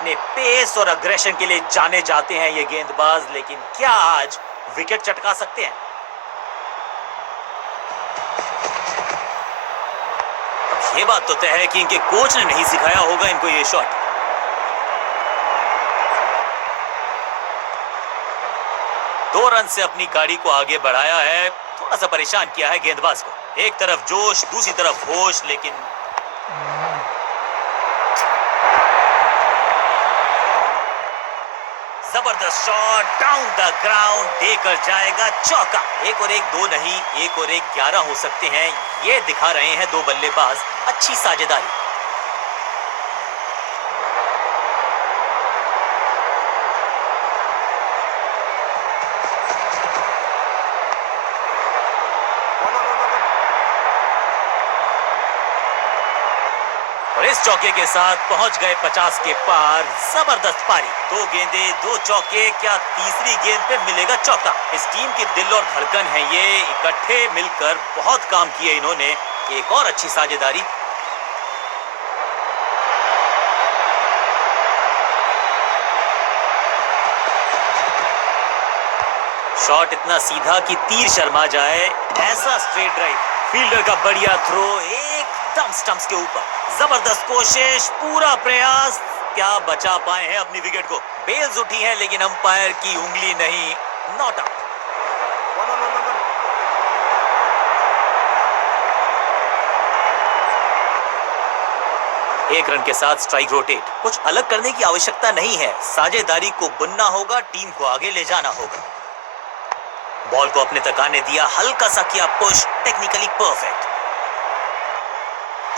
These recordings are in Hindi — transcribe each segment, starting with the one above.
अपने पेस और अग्रेशन के लिए जाने जाते हैं ये गेंदबाज, लेकिन क्या आज विकेट चटका सकते हैं? अब ये बात तो तय है कि इनके कोच ने नहीं सिखाया होगा इनको ये शॉट। दो रन से अपनी गाड़ी को आगे बढ़ाया है, थोड़ा सा परेशान किया है गेंदबाज को। एक तरफ जोश, दूसरी तरफ होश, लेकिन जबरदस्त शॉट डाउन द ग्राउंड, देकर जाएगा चौका। एक और एक दो नहीं, एक और एक 11 हो सकते हैं, ये दिखा रहे हैं दो बल्लेबाज। अच्छी साझेदारी। और इस चौके के साथ पहुंच गए 50 के पार। जबरदस्त पारी, दो गेंदे दो चौके, क्या तीसरी गेंद पे मिलेगा चौका? इस टीम की दिल और धड़कन है ये, इकट्ठे मिलकर बहुत काम किए इन्होंने। एक और अच्छी साझेदारी। शॉट इतना सीधा कि तीर शर्मा जाए, ऐसा स्ट्रेट ड्राइव। फील्डर का बढ़िया थ्रो, एकदम स्टंप्स के ऊपर। जबरदस्त कोशिश, पूरा प्रयास, क्या बचा पाए हैं अपनी विकेट को। बेल्स उठी हैं लेकिन अंपायर की उंगली नहीं, नॉट आउट। एक रन के साथ स्ट्राइक रोटेट। कुछ अलग करने की आवश्यकता नहीं है, साझेदारी को बुनना होगा, टीम को आगे ले जाना होगा। बॉल को अपने तक आने दिया, हल्का सा किया पुश, टेक्निकली परफेक्ट।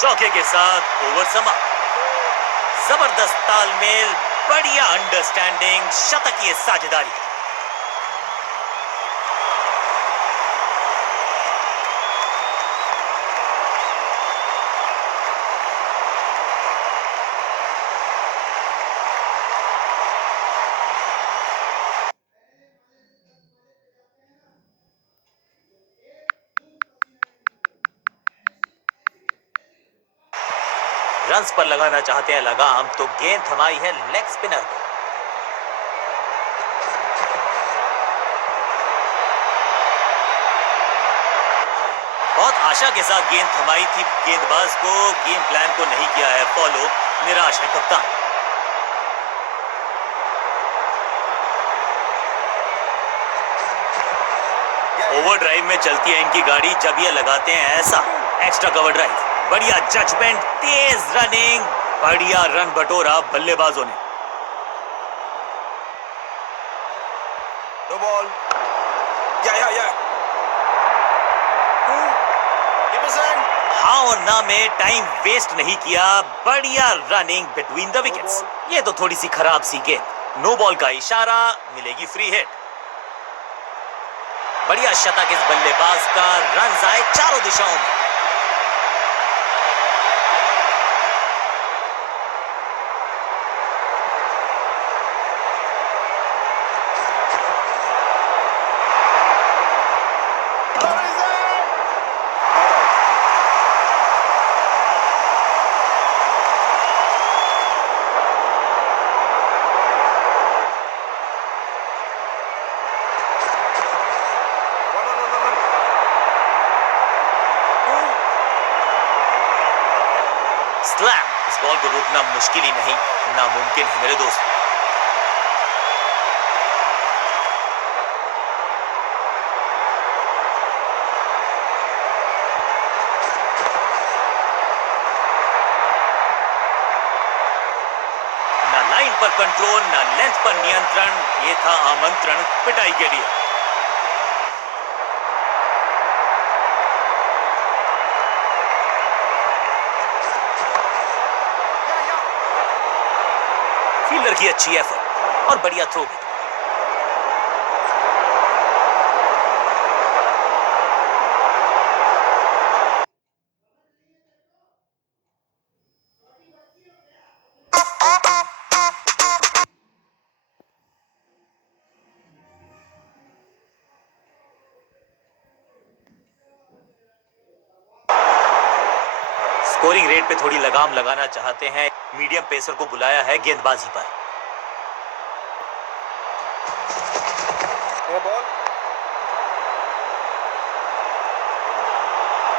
चौके के साथ ओवर समाप्त। जबरदस्त तालमेल, बढ़िया अंडरस्टैंडिंग, शतकीय साझेदारी। रन्स पर लगाना चाहते हैं लगाम, तो गेंद थमाई है लेग स्पिनर को। बहुत आशा के साथ गेंद थमाई थी गेंदबाज को, गेम प्लान को नहीं किया है फॉलो, निराश है कप्तान। ओवर ड्राइव में चलती है इनकी गाड़ी जब ये लगाते हैं ऐसा एक्स्ट्रा कवर ड्राइव। बढ़िया जजमेंट, तेज रनिंग, बढ़िया रन बटोरा बल्लेबाजों ने। नो बॉल, या हाँ और ना में टाइम वेस्ट नहीं किया, बढ़िया रनिंग बिटवीन द विकेट्स। ये तो थोड़ी सी खराब सी गेंद, नो बॉल का इशारा, मिलेगी फ्री हिट। बढ़िया शतक इस बल्लेबाज का, रन आए चारों दिशाओं में। स्लैम, इस बॉल को रोकना मुश्किल ही नहीं, नामुमकिन है मेरे दोस्त। ना लाइन पर कंट्रोल, ना लेंथ पर नियंत्रण, ये था आमंत्रण पिटाई के लिए। फील्डर की अच्छी एफर्ट और बढ़िया थ्रो भी। स्कोरिंग रेट पे थोड़ी लगाम लगाना चाहते हैं। मीडियम पेसर को बुलाया है गेंदबाजी पर। No ball,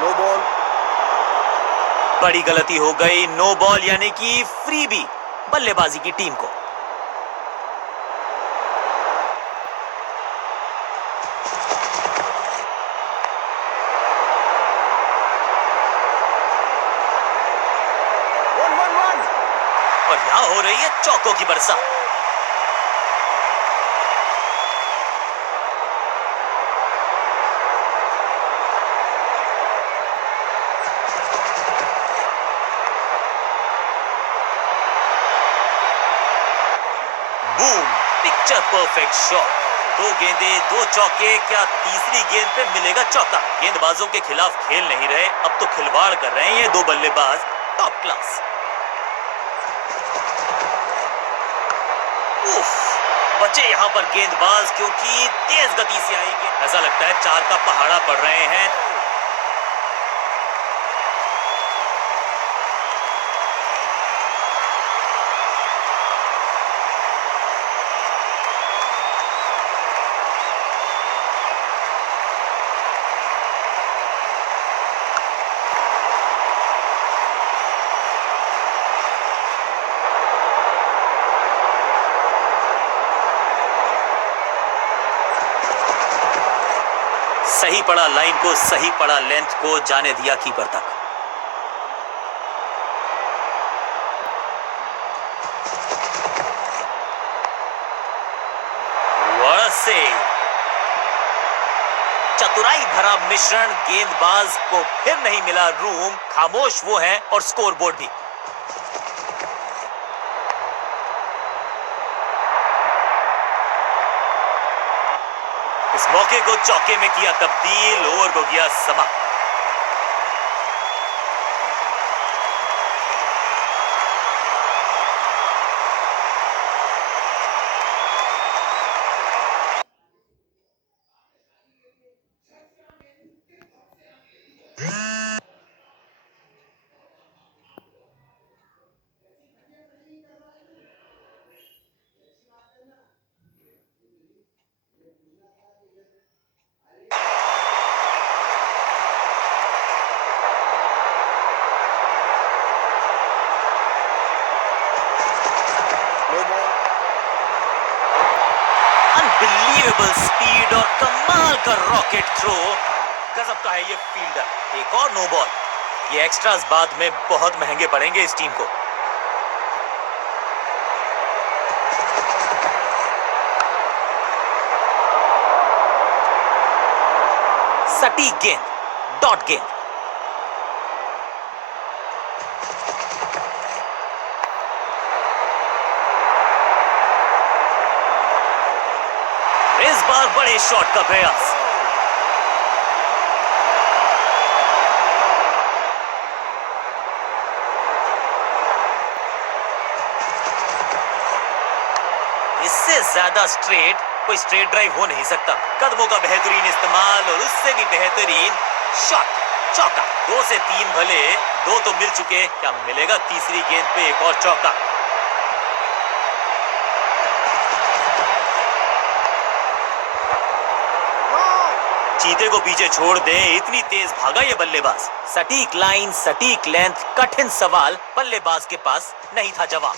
no ball. बड़ी गलती हो गई, नो बॉल यानी कि फ्री बी बल्लेबाजी की टीम को। और यहां हो रही है चौकों की बरसात। Boom, picture perfect shot. दो गेंदे, दो चौके, क्या तीसरी गेंद पे मिलेगा चौका? गेंदबाजों के खिलाफ खेल नहीं रहे, अब तो खिलवाड़ कर रहे हैं ये दो बल्लेबाज, टॉप क्लास। उफ, बचे यहां पर गेंदबाज क्योंकि तेज गति से आई गेंद। ऐसा लगता है 4 का पहाड़ा पड़ रहे हैं। सही पड़ा लाइन को, सही पड़ा लेंथ को, जाने दिया कीपर तक। से चतुराई भरा मिश्रण, गेंदबाज को फिर नहीं मिला रूम, खामोश वो है और स्कोरबोर्ड भी। इस मौके को चौके में किया तब्दील, ओवर को किया समाप्त। अनबिलीवेबल स्पीड और कमाल का रॉकेट थ्रो, गजब का है ये फील्डर। एक और नो बॉल, ये एक्स्ट्रास बाद में बहुत महंगे पड़ेंगे इस टीम को। सटीक गेंद, डॉट गेंद। इस बार बड़े शॉट का प्रयास। इससे ज्यादा स्ट्रेट कोई स्ट्रेट ड्राइव हो नहीं सकता। कदमों का बेहतरीन इस्तेमाल और उससे भी बेहतरीन शॉट, चौका। 2 से 3 भले, 2 तो मिल चुके, क्या मिलेगा तीसरी गेंद पे एक और चौका? चीते को पीछे छोड़ दे, इतनी तेज भागा ये बल्लेबाज। सटीक लाइन, सटीक लेंथ, कठिन सवाल, बल्लेबाज के पास नहीं था जवाब।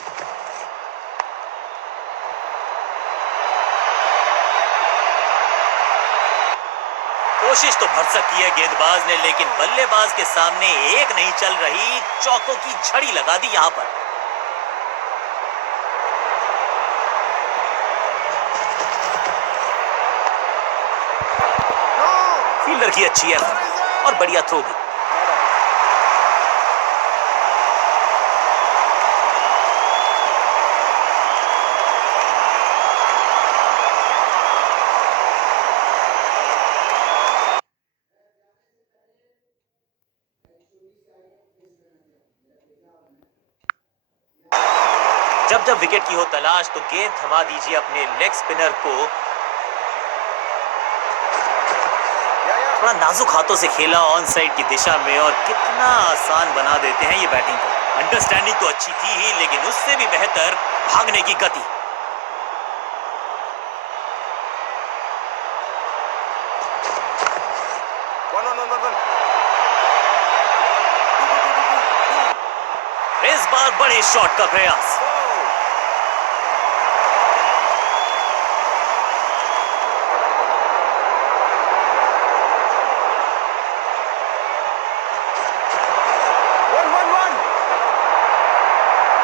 कोशिश तो भरसक की है गेंदबाज ने, लेकिन बल्लेबाज के सामने एक नहीं चल रही, चौकों की झड़ी लगा दी यहां पर। फील्डर की अच्छी है और बढ़िया थ्रो भी। जब जब विकेट की हो तलाश तो गेंद थमा दीजिए अपने लेग स्पिनर को। थोड़ा नाजुक हाथों से खेला ऑन साइड की दिशा में और कितना आसान बना देते हैं ये बैटिंग को। अंडरस्टैंडिंग तो अच्छी थी ही, लेकिन उससे भी बेहतर भागने की गति। One, one, one, one, one. इस बार बड़े शॉट का प्रयास। One, one, one.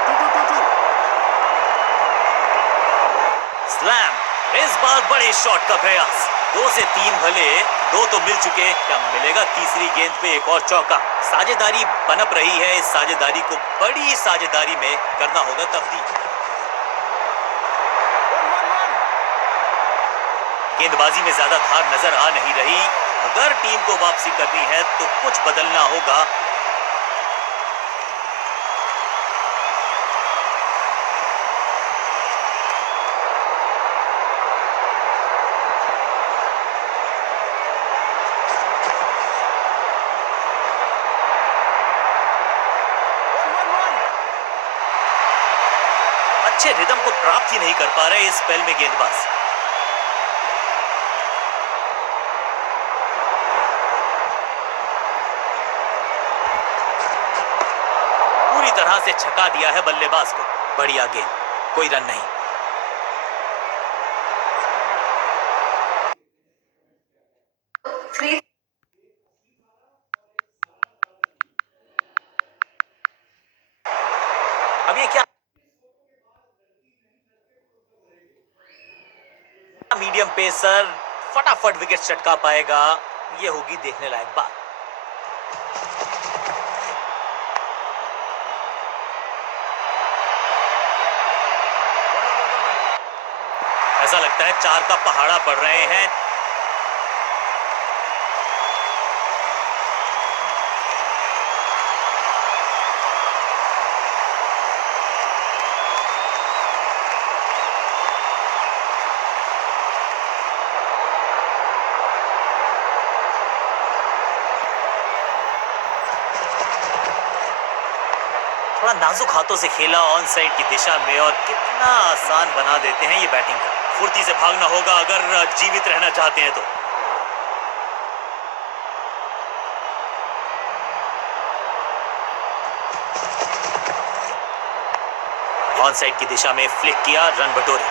Two, two, two, two. Slam. इस बार बड़े शॉट का प्रयास। 2 से 3 भले, 2 तो मिल चुके, क्या मिलेगा तीसरी गेंद पे एक और चौका। साझेदारी पनप रही है, इस साझेदारी को बड़ी साझेदारी में करना होगा तब्दील। One, one, one. गेंदबाजी में ज्यादा धार नजर आ नहीं रही। अगर टीम को वापसी करनी है तो कुछ बदलना होगा। One, one, one. अच्छे रिदम को प्राप्त ही नहीं कर पा रहे इस स्पेल में गेंदबाज। पूरी तरह से छका दिया है बल्लेबाज को। बढ़िया गेंद, कोई रन नहीं। अब ये क्या मीडियम पेसर फटाफट विकेट चटका पाएगा, ये होगी देखने लायक बात। ऐसा लगता है 4 का पहाड़ा पड़ रहे हैं। थोड़ा नाजुक हाथों से खेला ऑन साइड की दिशा में, और कितना आसान बना देते हैं ये बैटिंग का। फुर्ती से भागना होगा अगर जीवित रहना चाहते हैं तो। ऑन साइड की दिशा में फ्लिक किया, रन बटोरे।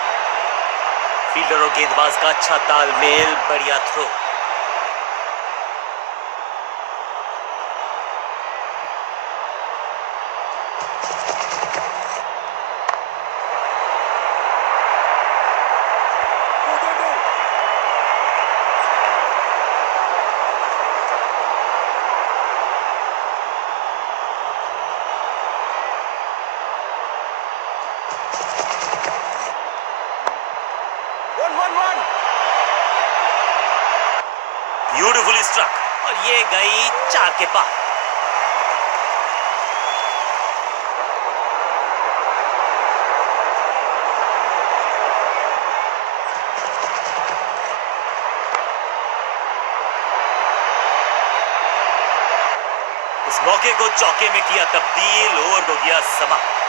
फील्डर और गेंदबाज का अच्छा तालमेल, बढ़िया throw. Go, go, go. One, one, one. Beautifully struck, और ये गई 4 के पार। इस मौके को चौके में किया तब्दील, ओवर हो गया समाप्त।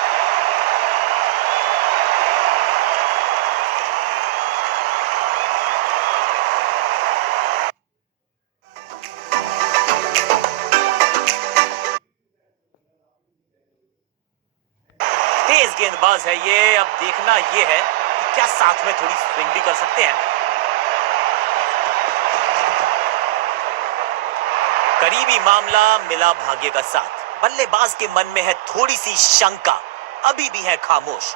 तेज गेंदबाज है ये, अब देखना ये है कि क्या साथ में थोड़ी स्विंग भी कर सकते हैं। करीबी मामला मिला भाग्य का साथ। बल्लेबाज के मन में है थोड़ी सी शंका, अभी भी है खामोश।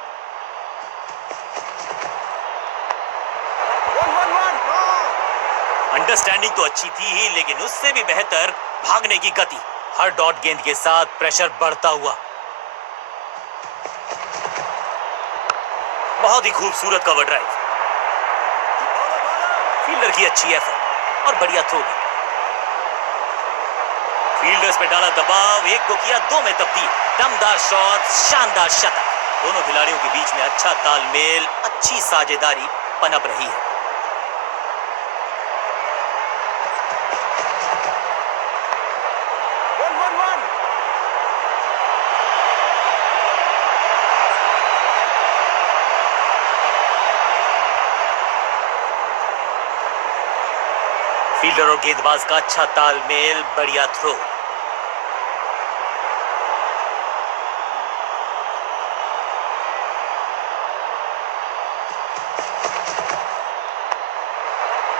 One, one, one. No. Understanding तो अच्छी थी ही, लेकिन उससे भी बेहतर भागने की गति। हर डॉट गेंद के साथ प्रेशर बढ़ता हुआ। बहुत ही खूबसूरत कवर ड्राइव। फील्डर की अच्छी एफर्ट और बढ़िया थ्रो। फील्डर्स पे डाला दबाव, एक को किया 2 में तब्दील। दमदार शॉट, शानदार शतक। दोनों खिलाड़ियों के बीच में अच्छा तालमेल, अच्छी साझेदारी पनप रही है। One, one, one. फील्डर और गेंदबाज का अच्छा तालमेल, बढ़िया थ्रो।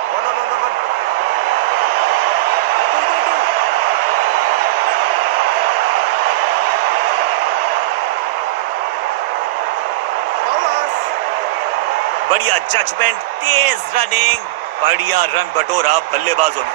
One. Two. Bowlers. बढ़िया जजमेंट, तेज रनिंग, बढ़िया रन बटोरा बल्लेबाजों ने।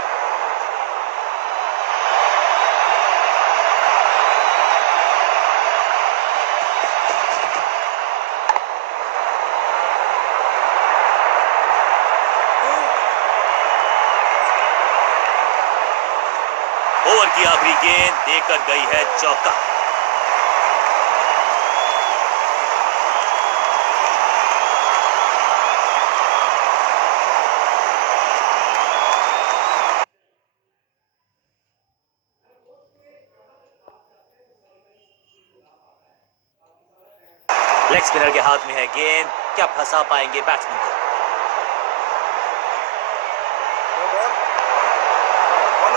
ओवर की आखिरी गेंद देकर गई है चौका। लेग स्पिनर के हाथ में है गेंद, क्या फंसा पाएंगे बैट्समैन को? No ball. One.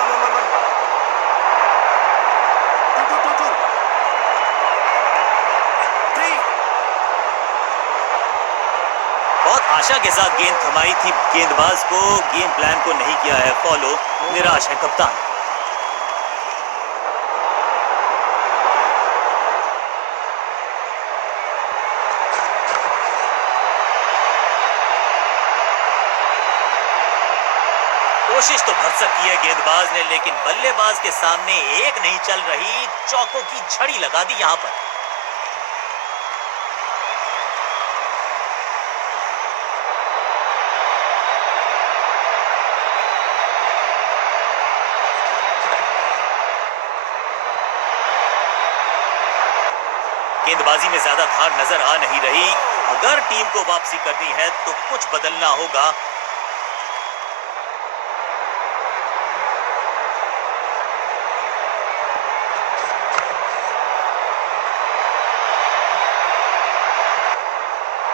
Two. Three. बहुत आशा के साथ गेंद थमाई थी गेंदबाज को, गेम प्लान को नहीं किया है फॉलो, निराश है कप्तान। कोशिश तो भरसक की है गेंदबाज ने, लेकिन बल्लेबाज के सामने एक नहीं चल रही, चौकों की झड़ी लगा दी यहां पर। गेंदबाजी में ज्यादा धार नजर आ नहीं रही, अगर टीम को वापसी करनी है तो कुछ बदलना होगा।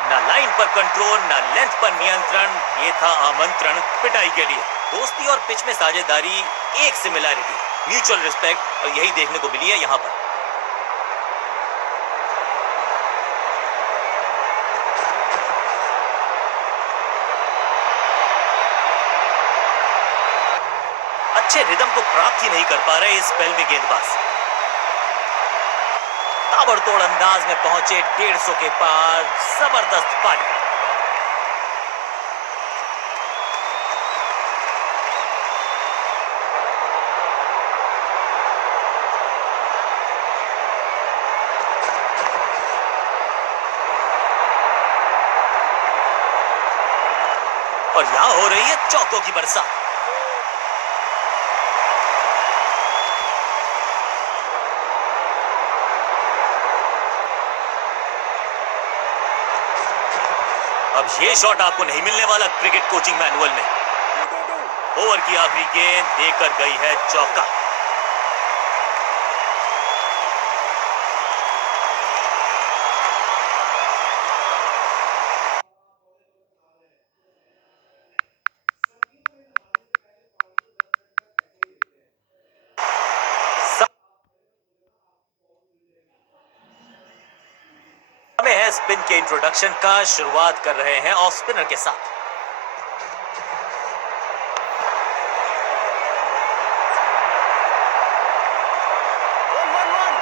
ना लाइन पर कंट्रोल, ना लेंथ पर नियंत्रण, ये था आमंत्रण पिटाई के लिए। दोस्ती और पिच में साझेदारी, एक सिमिलैरिटी, म्यूचुअल रिस्पेक्ट, और यही देखने को मिली है यहां पर। अच्छे रिदम को प्राप्त ही नहीं कर पा रहे इस स्पेल में गेंदबाज। ताबड़तोड़ अंदाज में पहुंचे 150 के पार, जबरदस्त पारी। और यहां हो रही है चौकों की बरसात। अब ये शॉट आपको नहीं मिलने वाला क्रिकेट कोचिंग मैनुअल में। Two. ओवर की आखिरी गेंद देकर गई है चौका। समय है स्पिन के इंट्रोडक्शन का, शुरुआत कर रहे हैं ऑफ स्पिनर के साथ। One.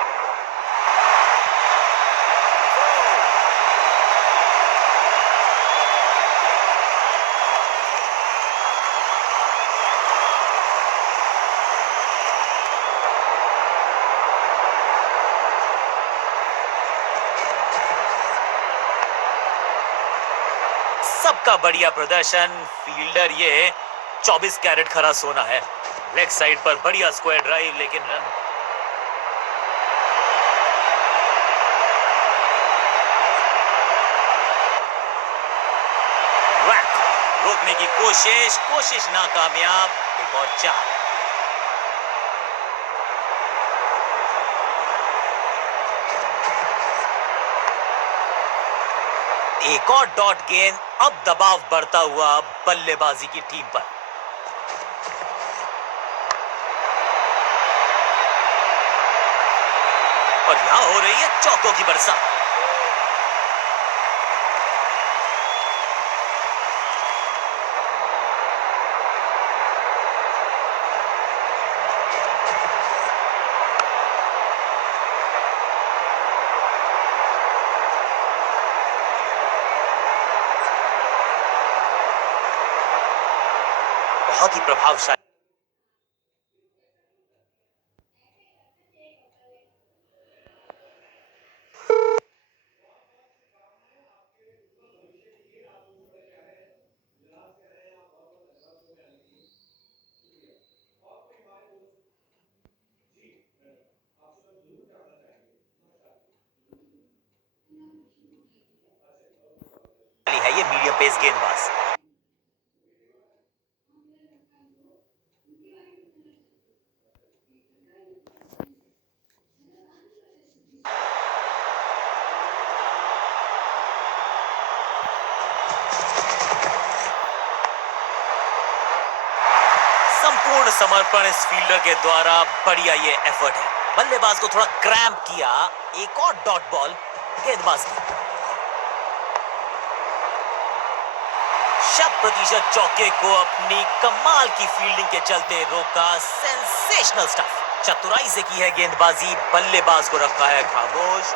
सबका बढ़िया प्रदर्शन, फील्डर ये 24 कैरेट खरा सोना है। लेग साइड पर बढ़िया स्क्वायर ड्राइव, लेकिन रन वैक, रोकने की कोशिश नाकामयाब। एक और 4। एक और डॉट गेंद, अब दबाव बढ़ता हुआ बल्लेबाजी की टीम पर। और यहाँ हो रही है चौकों की बरसात। बहुत ही प्रभावशाली। है ये मीडियम पेस गेंदबाज। संपूर्ण समर्पण इस फील्डर के द्वारा। बढ़िया ये एफर्ट है। बल्लेबाज को थोड़ा क्रैम्प किया। एक और डॉट बॉल गेंदबाज की। 100% चौके को अपनी कमाल की फील्डिंग के चलते रोका। Sensational stuff. चतुराई से की है गेंदबाजी। बल्लेबाज को रखा है खामोश।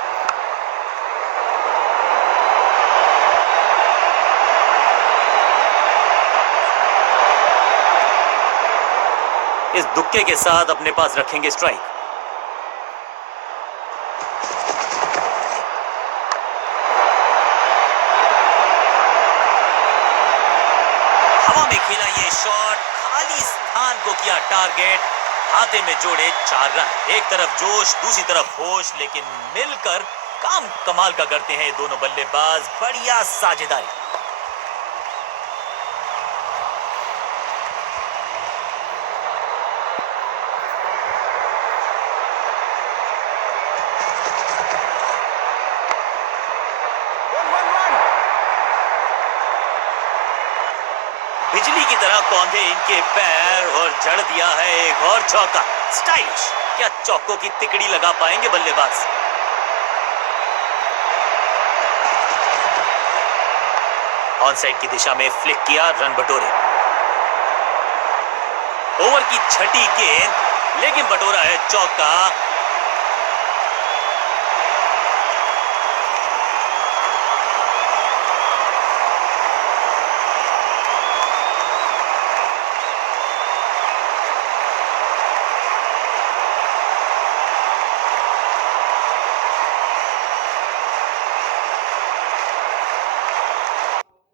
इस दुक्के के साथ अपने पास रखेंगे स्ट्राइक। हवा में खेला ये शॉट। खाली स्थान को किया टारगेट। खाते में जोड़े 4 रन। एक तरफ जोश, दूसरी तरफ होश, लेकिन मिलकर काम कमाल का करते हैं ये दोनों बल्लेबाज। बढ़िया साझेदारी। बिजली की तरह कौंधे इनके पैर और जड़ दिया है एक और चौका। स्टाइलिश। क्या चौकों की तिकड़ी लगा पाएंगे बल्लेबाज? ऑन साइड की दिशा में फ्लिक किया, रन बटोरे। ओवर की छठी गेंद, लेकिन बटोरा है चौका।